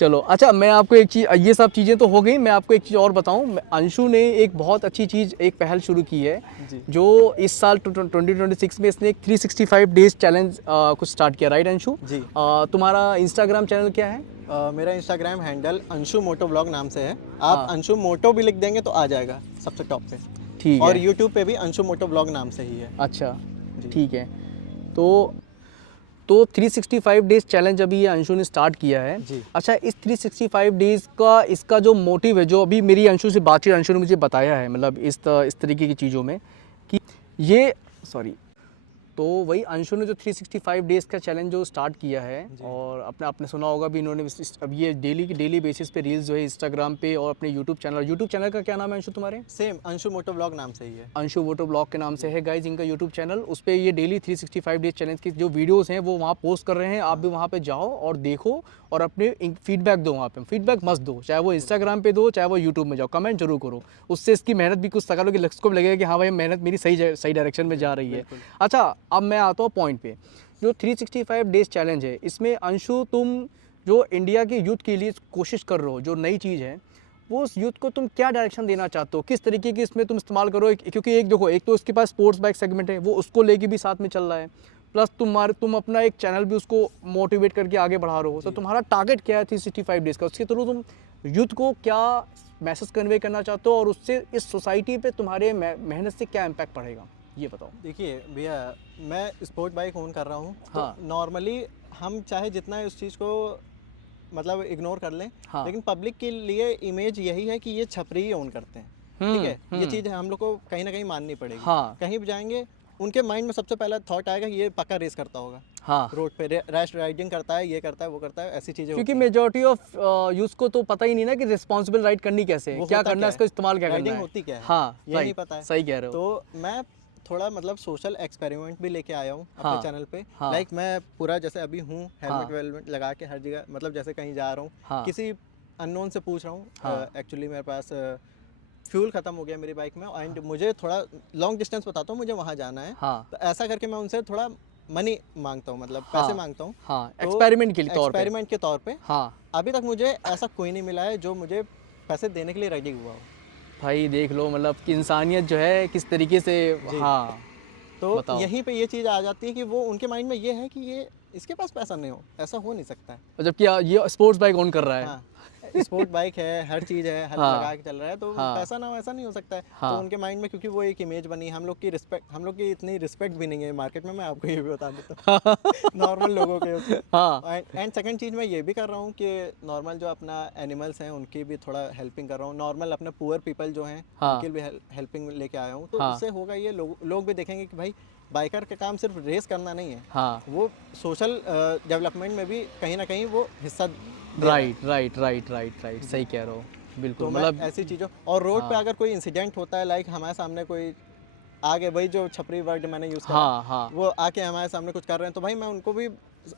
चलो अच्छा, मैं आपको एक चीज़, ये सब चीज़ें तो हो गई, मैं आपको एक चीज़ और बताऊं। अंशु ने एक बहुत अच्छी चीज़, एक पहल शुरू की है जी जो इस साल 2026 में इसने एक 365 डेज चैलेंज कुछ स्टार्ट किया, राइट अंशु? जी। तुम्हारा इंस्टाग्राम चैनल क्या है? मेरा इंस्टाग्राम हैंडल अंशु मोटो ब्लॉग नाम से है। आप हाँ। अंशु मोटो भी लिख देंगे तो आ जाएगा सबसे टॉप पे। ठीक और है। यूट्यूब पे भी अंशु मोटो ब्लॉग नाम से ही है। अच्छा, जी ठीक है। तो 365 डेज चैलेंज अभी ये अंशु ने स्टार्ट किया है। जी अच्छा, इस 365 डेज का इसका जो मोटिव है, जो अभी मेरी अंशु से बातचीत, अंशु ने मुझे बताया है, मतलब इस तरीके की चीज़ों में कि ये, सॉरी, तो वही अंशु ने जो 365 डेज़ का चैलेंज जो स्टार्ट किया है, जी। और आपने सुना होगा भी, इन्होंने अब ये डेली बेसिस पे रील्स जो है इंस्टाग्राम पे और अपने यूट्यूब चैनल का क्या नाम है अंशु तुम्हारे? सेम अंशु मोटो ब्लॉग नाम से ही है। अंशु वोटो ब्लॉग के नाम से है गाइज इनका यूट्यूब चैनल। उस पर ये डेली 365 डेज चैलेंज की जो वीडियोस हैं वो वहाँ पोस्ट कर रहे हैं। आप भी वहाँ पे जाओ और देखो और अपने फीडबैक दो। वहाँ पे फीडबैक मस्त दो, चाहे वो इंस्टाग्राम पे दो, चाहे वो यूट्यूब में जाओ, कमेंट जरूर करो। उससे इसकी मेहनत भी कुछ सकालों के लक्ष्य को लगेगा कि हाँ भाई, मेहनत मेरी सही डायरेक्शन में जा रही है। अच्छा, अब मैं आता हूँ पॉइंट पे। जो 365 डेज चैलेंज है, इसमें अंशु तुम जो इंडिया के यूथ के लिए कोशिश कर रहे हो, जो नई चीज़ है, वो उस यूथ को तुम क्या डायरेक्शन देना चाहते हो, किस तरीके की इसमें तुम इस्तेमाल करो? क्योंकि एक देखो, एक तो इसके पास स्पोर्ट्स बाइक सेगमेंट है, वो उसको लेके भी साथ में चल रहा है, प्लस तुम अपना एक चैनल भी उसको मोटिवेट करके आगे बढ़ा रहे हो। तो तुम्हारा टारगेट क्या है 365 डेज का? उसके थ्रू तुम यूथ को क्या मैसेज कन्वे करना चाहते हो, और उससे इस सोसाइटी पे तुम्हारे मेहनत से क्या इम्पैक्ट पड़ेगा, ये बताओ। देखिए भैया, मैं स्पोर्ट बाइक ओन कर रहा हूँ। हाँ। तो नॉर्मली हम चाहे जितना उस चीज़ को मतलब इग्नोर कर लें, हाँ। लेकिन पब्लिक के लिए इमेज यही है कि ये छपरी ही ओन करते हैं। ठीक है, ये चीज़ हम लोग को कहीं ना कहीं माननी पड़ेगी। हाँ। कहीं भी जाएंगे उनके माइंड में सबसे पहला थॉट आएगा कि ये पक्का रेस करता होगा, हाँ, रोड पे रैश राइडिंग करता है, ये करता है, वो करता है, ऐसी चीज़ें क्योंकि होती हैं। मेजॉरिटी ऑफ यूथ को तो पता ही नहीं ना कि रिस्पॉन्सिबल राइड करनी कैसे है, वो क्या होता करना है, क्या इसका इस्तेमाल क्या करना राइडिंग है। होती क्या है, हाँ, ये नहीं राइट, पता है। सही कह रहे हो। तो मैं थोड़ा मतलब सोशल एक्सपेरिमेंट भी लेके आया हूँ अपने हाँ। चैनल पे। हाँ। लाइक मैं पूरा जैसे अभी हूँ, हाँ। हेलमेट वेलमेट लगा के हर जगह, मतलब जैसे कहीं जा रहा हूँ, हाँ। किसी अननोन से पूछ रहा हूँ। हाँ। एक्चुअली मेरे पास फ्यूल ख़त्म हो गया मेरी बाइक में, एंड मुझे थोड़ा लॉन्ग डिस्टेंस बताता हूँ, मुझे वहाँ जाना है। हाँ। तो ऐसा करके मैं उनसे थोड़ा मनी मांगता हूँ, मतलब हाँ। पैसे मांगता हूँ। हाँ, तो एक्सपेरिमेंट के लिए तौर पे। एक्सपेरिमेंट के तौर पे हाँ अभी तक मुझे ऐसा कोई नहीं मिला है जो मुझे पैसे देने के लिए रेडी हुआ हो। भाई, देख लो मतलब कि इंसानियत जो है किस तरीके से। जी। हाँ, तो बताओ। यहीं पे ये चीज़ आ जाती है कि वो उनके माइंड में ये है कि ये इसके पास पैसा नहीं हो, ऐसा हो नहीं सकता है। और जबकि ये स्पोर्ट्स बाइक ओन कर रहा है। हाँ, स्पोर्ट बाइक है, हर चीज़ है, हर हाँ। लगा के चल रहा है, तो हाँ। पैसा ना हो ऐसा नहीं हो सकता है। हाँ। तो उनके माइंड में, क्योंकि वो एक इमेज बनी, हम लोग की रिस्पेक्ट, हम लोग की इतनी रिस्पेक्ट भी नहीं है मार्केट में, मैं आपको ये भी बता देता हूँ नॉर्मल लोगों के उसमें। हाँ। एंड सेकंड चीज़ मैं ये भी कर रहा हूँ कि नॉर्मल जो अपना एनिमल्स हैं उनकी भी थोड़ा हेल्पिंग कर रहा हूँ। नॉर्मल अपने पुअर पीपल जो हैं हाँ। उनकी भी हेल्पिंग लेके आया हूँ। तो हाँ। उससे होगा ये, लोग भी देखेंगे कि भाई बाइकर का काम सिर्फ रेस करना नहीं है, हाँ, वो सोशल डेवलपमेंट में भी कहीं ना कहीं वो हिस्सा दे रहा है। राइट, सही कह रहे हो, बिल्कुल। तो मैं मतलब ऐसी चीज़ों, और रोड पे हाँ। अगर कोई इंसिडेंट होता है, लाइक हमारे सामने कोई आगे, वही जो छपरी वर्ड मैंने यूज़ करा, हाँ। हाँ। वो आके हमारे सामने कुछ कर रहे हैं, तो भाई मैं उनको भी,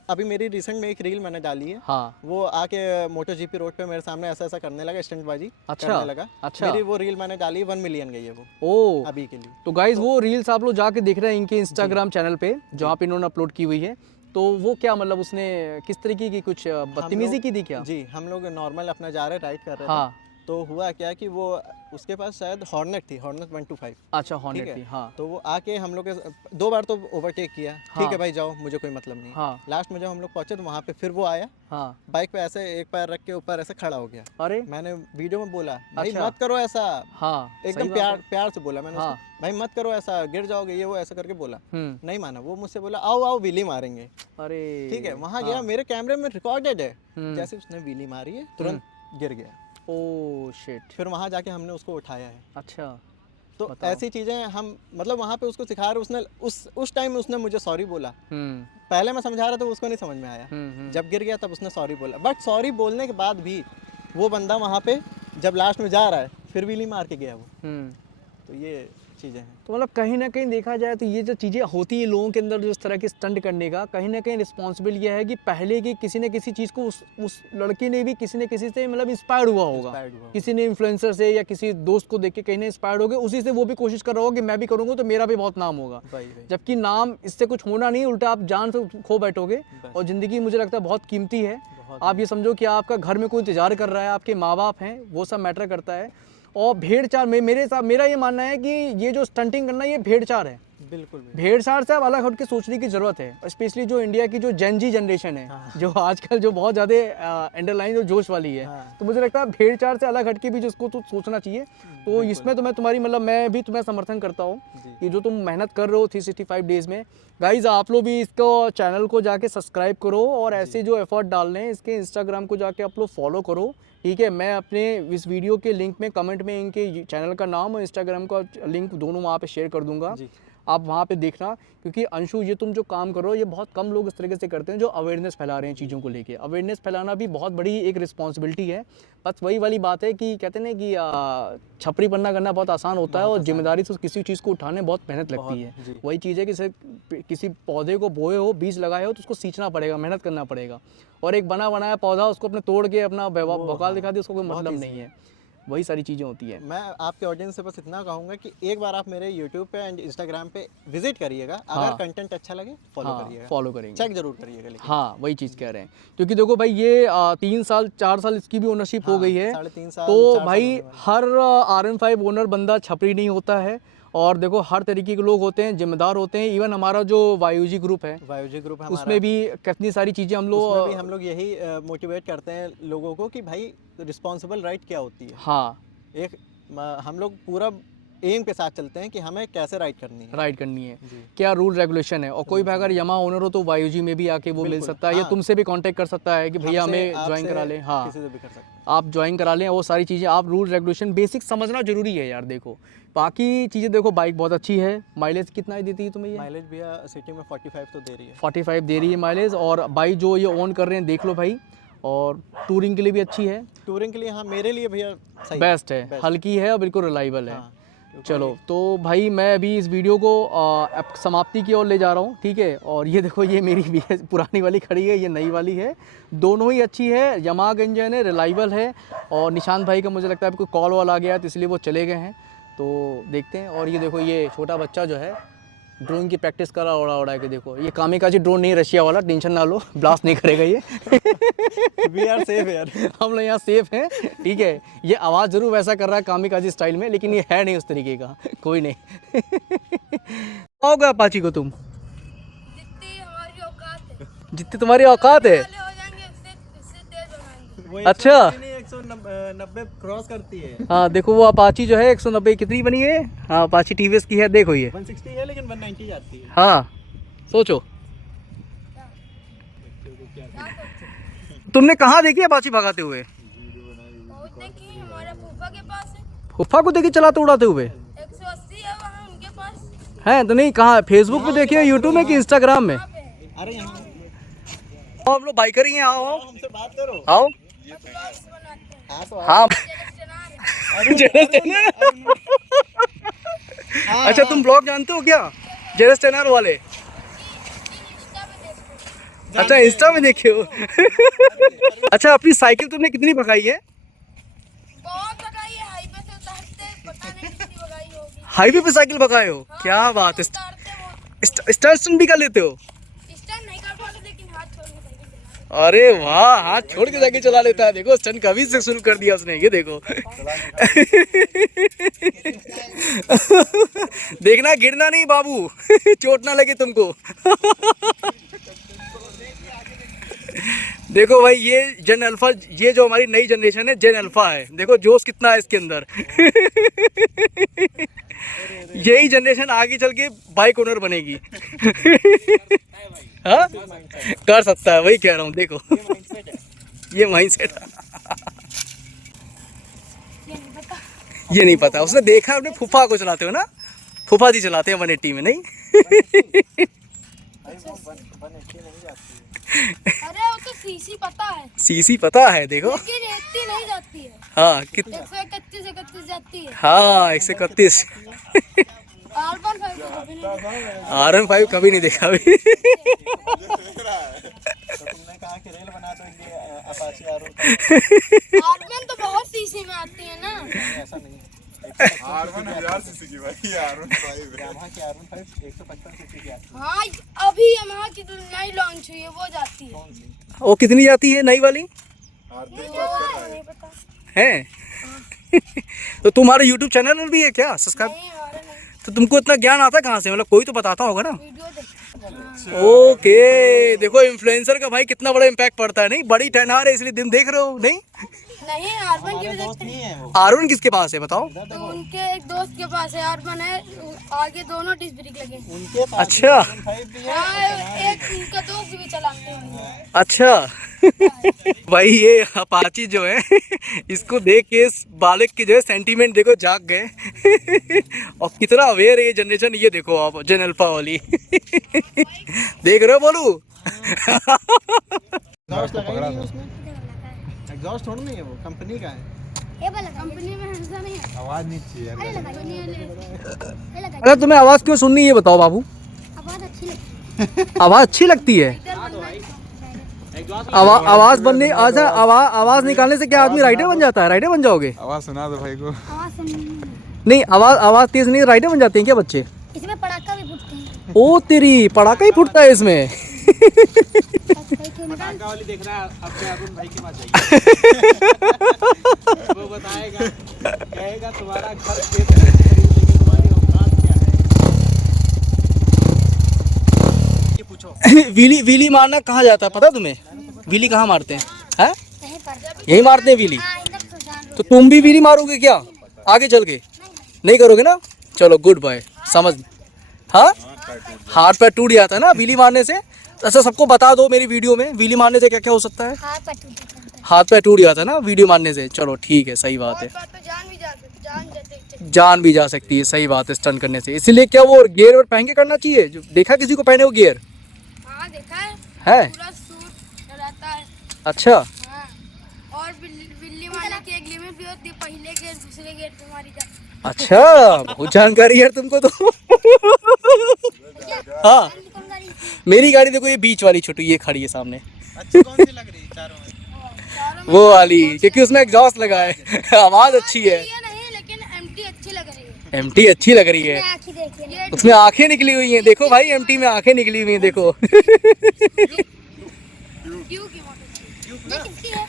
अभी मेरी रिसेंट में एक रील मैंने डाली है, हाँ। वो आके मोटो जीपी रोड पे मेरे सामने ऐसा ऐसा करने लगा, स्टंटबाजी अच्छा। करने लगा। अच्छा। मेरी वो रील मैंने डाली, 1 मिलियन गई है वो ओ, अभी के लिए। तो गाइज वो रील्स आप लोग जाके देख रहे हैं इनके इंस्टाग्राम चैनल पे, जहाँ पे इन्होंने अपलोड की हुई है। तो वो क्या मतलब, उसने किस तरीके की कुछ बदतमीजी की थी क्या? जी, हम लोग नॉर्मल अपना जा रहे राइड कर रहे हाँ। थे। तो हुआ क्या कि वो, उसके पास शायद हॉर्नेट थी, हॉर्नेट 125। अच्छा, ठीक हॉर्नेट है, थी। हाँ। तो वो आके हम लोग के 2 बार तो ओवरटेक किया। हाँ। ठीक है भाई, जाओ, मुझे कोई मतलब नहीं। हाँ। लास्ट में जब हम लोग पहुंचे तो वहाँ पे फिर वो आया, हाँ। बाइक पे ऐसे एक पैर रख के ऊपर ऐसे खड़ा हो गया। अरे। मैंने वीडियो में बोला, भाई अच्छा। मत करो ऐसा, हाँ, एकदम सही बात है। प्यार से बोला मैंने हाँ। उसको, भाई मत करो ऐसा, गिर जाओगे, ये वो ऐसा करके बोला। हम्म। नहीं माना, वो मुझसे बोला आओ आओ व्हीली मारेंगे। अरे। ठीक है, वहाँ हाँ। गया, मेरे कैमरे में रिकॉर्डेड है, हम्म। जैसे उसने व्हीली मारी है तुरंत गिर गया। Oh shit. फिर वहाँ जाके हमने उसको उठाया है। अच्छा। तो बताओ। ऐसी चीज़ें हम, मतलब वहाँ पे उसको सिखा रहे, उसने उस टाइम उसने मुझे सॉरी बोला। हम्म। पहले मैं समझा रहा था, उसको नहीं समझ में आया। जब गिर गया तब उसने सॉरी बोला, बट सॉरी बोलने के बाद भी वो बंदा वहाँ पे जब लास्ट में जा रहा है फिर व्हीली मार के गया वो। हम्म। तो ये चीज़ें हैं। तो मतलब कहीं ना कहीं देखा जाए तो ये जो चीज़ें होती है लोगों के अंदर जो इस तरह के स्टंट करने का, कहीं ना कहीं रिस्पॉन्सिबल ये है कि पहले की किसी न किसी चीज़ को उस लड़के ने भी किसी न किसी से मतलब इंस्पायर्ड हुआ होगा, Inspired हुआ किसी ने इन्फ्लुएंसर से या किसी दोस्त को देख के कहीं ने इंस्पायर्ड हो गए, उसी से वो भी कोशिश कर रहा होगा कि मैं भी करूँगा तो मेरा भी बहुत नाम होगा। भाई जबकि नाम इससे कुछ होना नहीं, उल्टा आप जान से खो बैठोगे। और ज़िंदगी मुझे लगता है बहुत कीमती है। आप ये समझो कि आपका घर में कोई इंतजार कर रहा है, आपके माँ बाप हैं, वो सब मैटर करता है। और भेड़-चाल मेरे साथ मेरा ये मानना है कि ये जो स्टंटिंग करना ये भेड़-चाल है। बिल्कुल भेड़-चाल से अब अलग हट के सोचने की ज़रूरत है। स्पेशली जो इंडिया की जो जेन ज़ी जनरेशन है, जो आजकल जो बहुत ज़्यादा अंडरलाइन जो जोश वाली है, तो मुझे लगता है भेड़-चाल से अलग हट के भी जिसको तो सोचना चाहिए। तो इसमें तो मैं तुम्हारी मतलब मैं भी तुम्हें समर्थन करता हूँ कि जो तुम मेहनत कर रहे हो 365 डेज़ में। गाइज़ आप लोग भी इसको चैनल को जाके सब्सक्राइब करो और ऐसे जो एफर्ट डाल रहे हैं इसके इंस्टाग्राम को जाके आप लोग फॉलो करो, ठीक है। मैं अपने इस वीडियो के लिंक में कमेंट में इनके चैनल का नाम और इंस्टाग्राम का लिंक दोनों वहाँ पे शेयर कर दूंगा, आप वहाँ पे देखना। क्योंकि अंशु ये तुम जो काम कर रहे हो ये बहुत कम लोग इस तरीके से करते हैं जो अवेयरनेस फैला रहे हैं चीज़ों को लेके। अवेयरनेस फैलाना भी बहुत बड़ी एक रिस्पॉन्सिबिलिटी है। बस वही वाली बात है कि कहते हैं ना कि छपरी पन्ना करना बहुत आसान होता है और जिम्मेदारी से किसी चीज़ को उठाने बहुत मेहनत लगती है। वही चीज़ है कि किसी पौधे को बोए हो, बीज लगाए हो तो उसको सींचना पड़ेगा, मेहनत करना पड़ेगा। और एक बना बनाया पौधा उसको अपने तोड़ के अपना बकाल दिखा दे, उसको कोई मतलब नहीं है। वही सारी चीज़ें होती है। मैं आपके ऑडियंस से बस इतना कहूँगा कि एक बार आप मेरे यूट्यूब पे एंड इंस्टाग्राम पे विजिट करिएगा। अगर कंटेंट अच्छा लगे फॉलो करिएगा, फॉलो करेंगे, चेक जरूर करिएगा। लेकिन हाँ वही चीज़ कह रहे हैं। क्योंकि देखो भाई ये 3 साल 4 साल इसकी भी ओनरशिप हो गई है। 3.5 साल तो भाई हर RM5 ओनर बंदा छपरी नहीं होता है। और देखो हर तरीके के लोग होते हैं, जिम्मेदार होते हैं। इवन हमारा जो वायुजी ग्रुप है, वायुजी ग्रुप है उसमें भी कितनी सारी चीज़ें हम लोग यही मोटिवेट करते हैं लोगों को कि भाई रिस्पॉन्सिबल राइड क्या होती है। हाँ एक हम लोग पूरा एम के साथ चलते हैं कि हमें कैसे राइड करनी है, क्या रूल रेगुलेशन है। और कोई भी अगर यमा ओनर हो तो वायुजी में भी आके वो मिल सकता है, या तुमसे भी कांटेक्ट कर सकता है कि भैया हमें ज्वाइन करा लें। हाँ किसी से भी कर सकते हैं, आप ज्वाइन करा लें। वो सारी चीज़ें आप रूल रेगुलेशन बेसिक समझना जरूरी है यार। देखो बाकी चीज़ें देखो, बाइक बहुत अच्छी है। माइलेज कितना ही देती है तुम्हें ये? माइलेज भी सिटी में 45 तो दे रही है, 45 दे रही है माइलेज। और बाइक जो ये ओन कर रहे हैं देख लो भाई, और टूरिंग के लिए भी अच्छी है। टूरिंग के लिए हाँ मेरे लिए भैया सही बेस्ट है, हल्की है और बिल्कुल रिलायबल है। हाँ, चलो तो भाई मैं अभी इस वीडियो को अब समाप्ति की ओर ले जा रहा हूँ, ठीक है। और ये देखो ये मेरी भी पुरानी वाली खड़ी है, ये नई वाली है, दोनों ही अच्छी है। यमाहा का इंजन है, रिलायबल है। और निशांत भाई का मुझे लगता है कोई कॉल वॉल आ गया तो इसलिए वो चले गए हैं, तो देखते हैं। और ये देखो ये छोटा बच्चा जो है ड्रोन की प्रैक्टिस कर रहा उड़ा के। देखो ये कामिकाज़ी ड्रोन नहीं, रशिया वाला, टेंशन ना लो, ब्लास्ट नहीं करेगा ये। वी आर सेफ यार, हम लोग यहाँ सेफ हैं, ठीक है। ये आवाज़ ज़रूर वैसा कर रहा है कामिकाज़ी स्टाइल में, लेकिन ये है नहीं उस तरीके का, कोई नहीं। होगा अपाची को तुम जितनी तुम्हारी औकात है। अच्छा 190 क्रॉस करती है। हाँ देखो वो अपाची जो है 190 कितनी बनी है। हाँ अपाची टीवीएस की है, देखो ये 160 है लेकिन 190 जाती है। हाँ सोचो तुमने कहाँ देखी अपाची भगाते हुए? हमारे फूफा के पास है, फुफ्फा को देखी चलाते उड़ाते हुए 180 है वहाँ उनके पास है। तो नहीं कहाँ, फेसबुक पे देखिए, यूट्यूब में कि इंस्टाग्राम में? अरे यहाँ आओ हम लोग बाइकर ही हैं, आओ आओ हमसे बात करो। आओ। ब्लॉग्स बनाते हैं। हाँ तो हाँ हाँ, अच्छा तुम ब्लॉग जानते हो क्या, जेरस टेनर वाले? इंस्टा पे देखते हैं। अच्छा इंस्टा में देखे हो। अच्छा अपनी साइकिल तुमने कितनी भगाई है? बहुत भगाई है, हाईवे से उतारते पता नहीं कितनी भगाई होगी। हाईवे पे साइकिल भगाए हो? क्या बात है। उतारते वो स्टंट भी कर लेते हो? स्टंट नहीं कर पाते लेकिन हाथ छोड़ के साइकिल चलाते अरे वाह, हाथ छोड़ के साइकिल चला लेता है। देखो स्टंट कभी से शुरू कर दिया उसने, ये देखो। देखना गिरना नहीं बाबू, चोट ना लगे तुमको। देखो भाई ये जेन अल्फा, ये जो हमारी नई जनरेशन है जेन अल्फा है। देखो जोश कितना है इसके अंदर। यही जनरेशन आगे चल के बाइक ओनर बनेगी। हाँ कर सकता है, वही कह रहा हूँ। देखो ये माइंडसेट है। ये नहीं पता, उसने देखा अपने फूफा को चलाते हो ना, फूफा जी चलाते हैं 180 में, नहीं? अरे वो तो सीसी पता है, सीसी पता है, देखो। लेकिन इतनी नहीं जाती है। हाँ कितना? 131 जाती है। हाँ 131। R15 कभी नहीं देखा अभी। तो तुमने कहा कि रेल बना दो ये अपाचे R15। R1 तो बहुत सीसी में आती है ना। नहीं, ऐसा नहीं है। R1 1000 सीसी की भाई, R15 यामाहा की R15 155 सीसी की आती हाँ अभी यामाहा की जो नई लॉन्च हुई है वो जाती है। है। वो कितनी जाती है नई वाली नहीं पता। है? तो तुम्हारा YouTube चैनल भी है क्या सब्सक्राइब? नहीं हमारा नहीं, तो तुमको इतना ज्ञान आता है कहाँ से? मतलब कोई तो बताता होगा ना। वीडियो देख। ओके, देखो इन्फ्लुएंसर का भाई कितना बड़ा इम्पैक्ट पड़ता है। नहीं, बड़ी टहनार है इसलिए दिन देख रहे हो नहीं? नहीं R1 की भी दोस्त देखते नहीं हैं। है वो। R1 किसके पास है बताओ? तो उनके एक दोस्त के पास है R1 है, आगे दोनों डिस्क ब्रेक लगे हैं। उनके पास अच्छा। R15 भी है। हाँ, एक उनका दोस्त भी चलाते हैं। अच्छा। भाई ये अपाची जो है इसको देख के इस बालक की जो है सेंटीमेंट देखो जाग गए। और कितना अवेयर है ये जनरेशन, ये देखो आप जेन अल्फा वाली। देख रहे हो बोलू? एग्जॉस्ट लगाई नहीं है उसमें। एग्जॉस्ट थोड़ा नहीं है वो, कंपनी का है। कंपनी में ऐसा नहीं है। आवाज नहीं चाहिए यार। अरे तुम्हें आवाज़ क्यों सुननी है ये बताओ बाबू? आवाज अच्छी लगती आवाज़ अच्छी लगती है? आवाज़ बनने अच्छा आवाज़ निकालने से क्या आदमी राइडर बन जाता है? राइडर बन जाओगे? आवाज सुना दो भाई को। नहीं, आवाज़ तेज नहीं राइडर बन जाते हैं क्या बच्चे? इसमें पटाखा भी फूटते हैं। ओ तेरी, पटाखा ही फूटता है इसमें। पटाखा वाली देख रहा है, अब से अरुण भाई के पास जाइए। वो बताएगा, कहेगा तुम्हारा घर खेत है, लेकिन तुम्हारी औकात क्या है? ये पूछो। वीली मारना कहाँ जाता है पता तुम्हें? वीली कहाँ मारते हैं? हैं? यही मारते हैं वीली। तो तुम भी वीली मारोगे क्या आगे चल के? नहीं करोगे ना? चलो गुड बाय, समझ। हाँ, हाथ पैर टूट जाता है ना वीली मारने से। अच्छा सबको बता दो मेरी वीडियो में वीली मारने से क्या क्या हो सकता है। हाथ पैर टूट जाता है ना वीडियो मारने से। चलो ठीक है, सही बात है। जान भी जा सकती है, सही बात है स्टंट करने से। इसीलिए क्या वो गियर और पहन के करना चाहिए? जो देखा किसी को पहने वो गियर हाँ देखा है, है? पूरा सूट रहता है। अच्छा हाँ, और बिल्ली मारने की एक लिमिट भी होती है, पहले गेट दूसरे गेट पे मारी जाती है। अच्छा, बहुत जानकारी है तुमको तो। हाँ, मेरी गाड़ी देखो ये बीच वाली छोटी ये खड़ी है सामने, अच्छी कौन सी लग रही है चारों में? वो वाली, क्योंकि उसमें एग्जॉस्ट लगा है। आवाज अच्छी है। ये नहीं लेकिन एमटी अच्छी लग रही है। एमटी अच्छी लग रही है, आँखें देखिए, उसमें आंखें निकली हुई हैं। देखो भाई एमटी में आंखें निकली हुई हैं देखो। क्यों की मोटर ये किसकी है?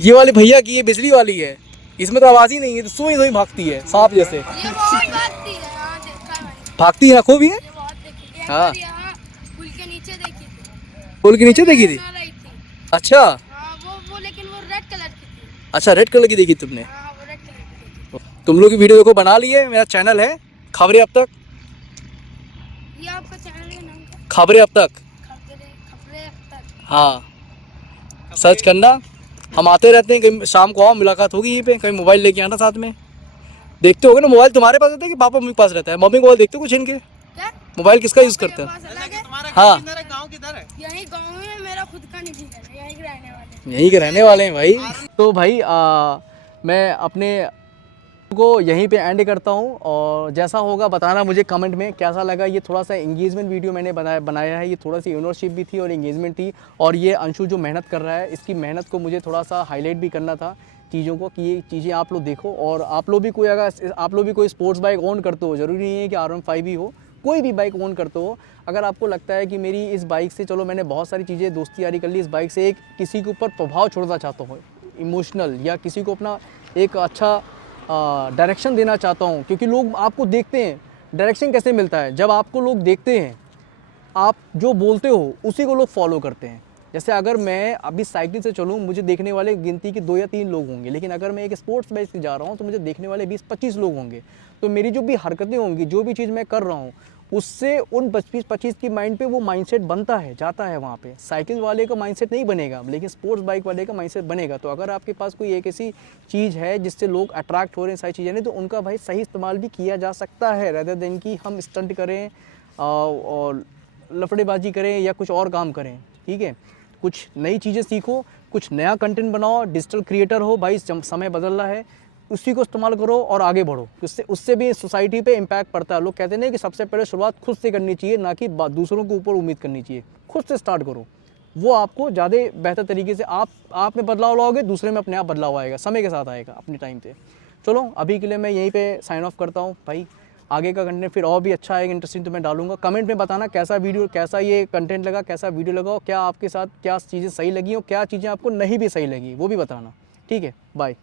ये वाली भैया की, ये बिजली वाली है। इसमें तो आवाज ही नहीं है, तो सुई सुई भागती है सांप जैसे। ये बहुत भागती है। हाँ देखा है मैंने, भागती है, आंखों भी है। ये बहुत देखी। एक हाँ। बार यहाँ पुल के नीचे देखी थी, पुल के नीचे देखी थी? आ रही थी। अच्छा हाँ वो लेकिन वो रेड कलर की थी। अच्छा, रेड कलर की देखी तुमने? हाँ वो रेड कलर की देखी। तुम लोग की वीडियो देखो बना ली है। मेरा चैनल है खबरें अब तक। ये आपका चैनल का नाम क्या? खबरें अब तक, खबरें अब तक। हाँ सर्च करना। हम आते रहते हैं, कहीं शाम को आओ मुलाकात होगी यहीं पे। कहीं मोबाइल लेके आना साथ में। देखते होगे ना मोबाइल तुम्हारे पास रहता है कि पापा मम्मी के पास रहता है? मम्मी को मोबाइल देखते हो कुछ इनके? क्या? मोबाइल किसका यूज़ करते हैं? पास अलग है। तुम्हारा हाँ। गाँव किधर है? गाँव किधर है? यही गाँव में मेरा खुद का निजी घर है, यहीं के रहने वाले हैं। यहीं के रहने वाले हैं भाई। तो भाई मैं अपने को यहीं पे एंड करता हूँ, और जैसा होगा बताना मुझे कमेंट में कैसा लगा। ये थोड़ा सा एंगेजमेंट वीडियो मैंने बनाया है। ये थोड़ा सी यूनिवर्शिप भी थी और एंगेजमेंट थी, और ये अंशु जो मेहनत कर रहा है इसकी मेहनत को मुझे थोड़ा सा हाईलाइट भी करना था चीज़ों को, कि ये चीज़ें आप लोग देखो। और आप लोग भी कोई, अगर आप लोग भी कोई स्पोर्ट्स बाइक ओन करते हो, ज़रूरी नहीं है कि R15 ही हो, कोई भी बाइक ओन करते हो, अगर आपको लगता है कि मेरी इस बाइक से, चलो मैंने बहुत सारी चीज़ें दोस्ती यारी कर ली, इस बाइक से एक किसी के ऊपर प्रभाव छोड़ना चाहता हूँ इमोशनल, या किसी को अपना एक अच्छा डायरेक्शन देना चाहता हूँ, क्योंकि लोग आपको देखते हैं। डायरेक्शन कैसे मिलता है? जब आपको लोग देखते हैं, आप जो बोलते हो उसी को लोग फॉलो करते हैं। जैसे अगर मैं अभी साइकिल से चलूँ, मुझे देखने वाले गिनती के 2 या 3 लोग होंगे, लेकिन अगर मैं एक स्पोर्ट्स बाइक से जा रहा हूँ तो मुझे देखने वाले 20-25 लोग होंगे। तो मेरी जो भी हरकतें होंगी, जो भी चीज़ मैं कर रहा हूँ, उससे उन 25 की माइंड पे वो माइंडसेट बनता है, जाता है वहाँ पे। साइकिल वाले का माइंडसेट नहीं बनेगा, लेकिन स्पोर्ट्स बाइक वाले का माइंडसेट बनेगा। तो अगर आपके पास कोई एक ऐसी चीज़ है जिससे लोग अट्रैक्ट हो रहे हैं, सारी चीज़ें नहीं, तो उनका भाई सही इस्तेमाल भी किया जा सकता है, रेदर देन कि हम स्टंट करें और लफड़ेबाजी करें या कुछ और काम करें। ठीक है, कुछ नई चीज़ें सीखो, कुछ नया कंटेंट बनाओ, डिजिटल क्रिएटर हो भाई, समय बदल रहा है। उसी को इस्तेमाल करो और आगे बढ़ो। उससे उससे भी सोसाइटी पे इम्पैक्ट पड़ता है। लोग कहते हैं कि सबसे पहले शुरुआत खुद से करनी चाहिए, ना कि दूसरों के ऊपर उम्मीद करनी चाहिए। खुद से स्टार्ट करो, वो आपको ज़्यादा बेहतर तरीके से आप में बदलाव लाओगे, दूसरे में अपने आप बदलाव आएगा, समय के साथ आएगा अपने टाइम पे। चलो अभी के लिए मैं यहीं पे साइन ऑफ करता हूँ भाई। आगे का कंटेंट फिर और भी अच्छा आएगा, इंटरेस्टिंग, तो मैं डालूंगा। कमेंट में बताना कैसा वीडियो, कैसा ये कंटेंट लगा, कैसा वीडियो लगा, और क्या आपके साथ क्या चीज़ें सही लगी और क्या चीज़ें आपको नहीं भी सही लगी, वो भी बताना। ठीक है, बाय।